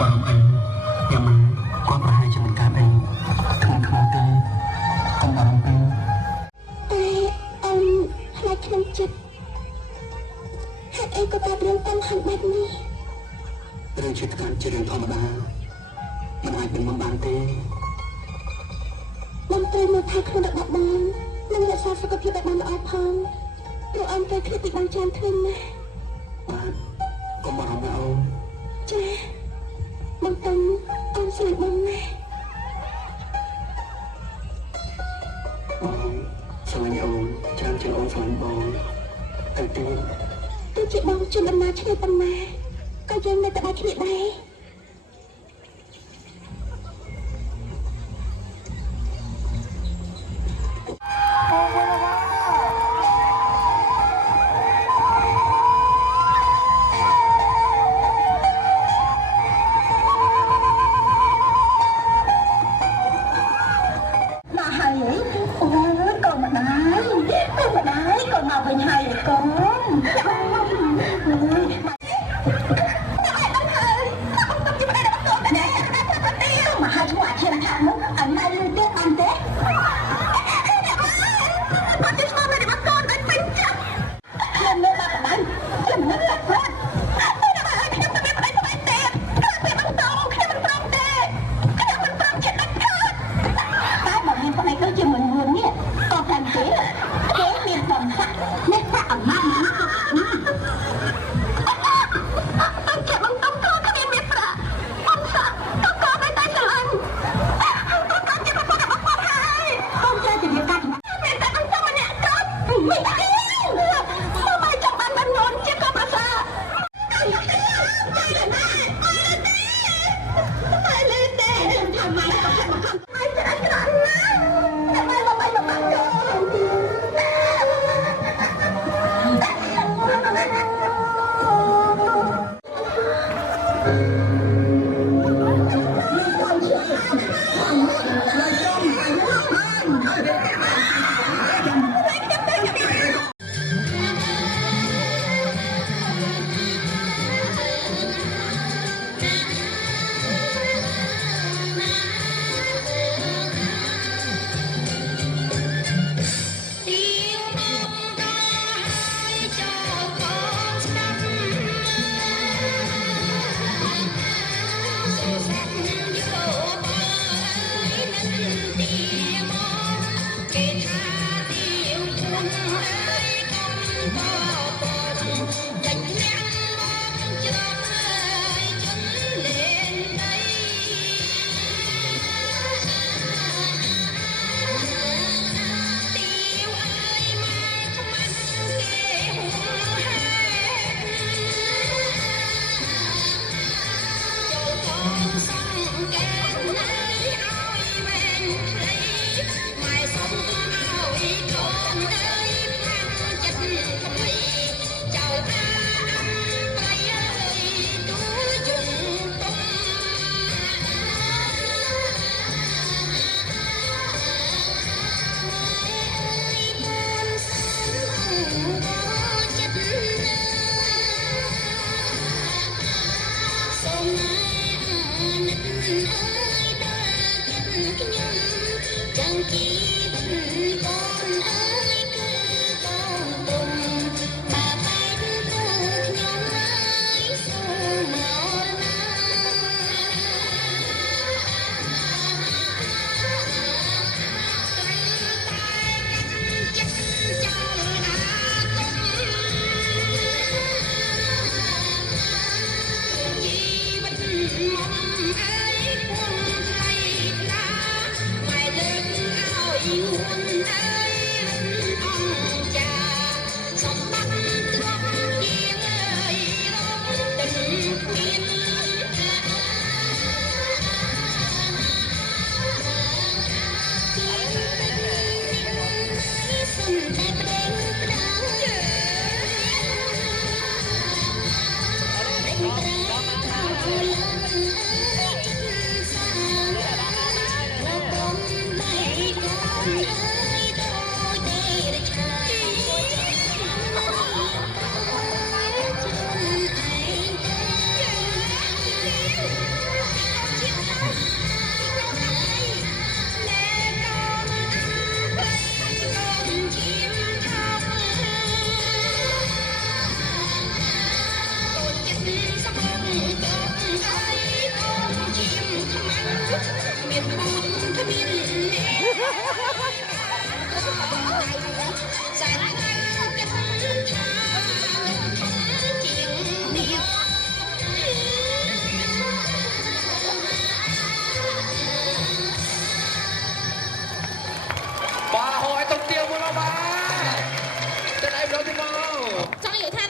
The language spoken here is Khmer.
បងអីយ៉ាងម៉េចគាត់ប្រហែលជាមិនកើតអីធ្ងន់ធ្ងរទេកុំបារម្ភពេកតែផ្នែកក្នុងចិត្តហេតុអីក៏តែរឿងតាំងហឹងបែបនេះរឿងជាតិកាត់ជារឿងធម្មតាមិនអាចเป็นមកបានទេបងត្រូវមើលថែខ្លួនរបស់បងនិងរក្សាសុខភាពឲ្យបានល្អផងព្រោះអូនត្រូវគ្នាទីបានចាំឃើញណាបាទកុំបារម្ភអូនចាបងតាំងអូនស្លាញ់បងណាបងស្លាញ់អូនច្រើនជាងអូនស្លាញ់បងទៅទៀតទោះជាបងជន់ដំណើរឆ្ងាយប៉ុណ្ណាក៏យើងនៅតែបានគ្នាដែរ bà hỏi tông tiêu của nó bà tên em đâu thì mau ចង់និយាយថា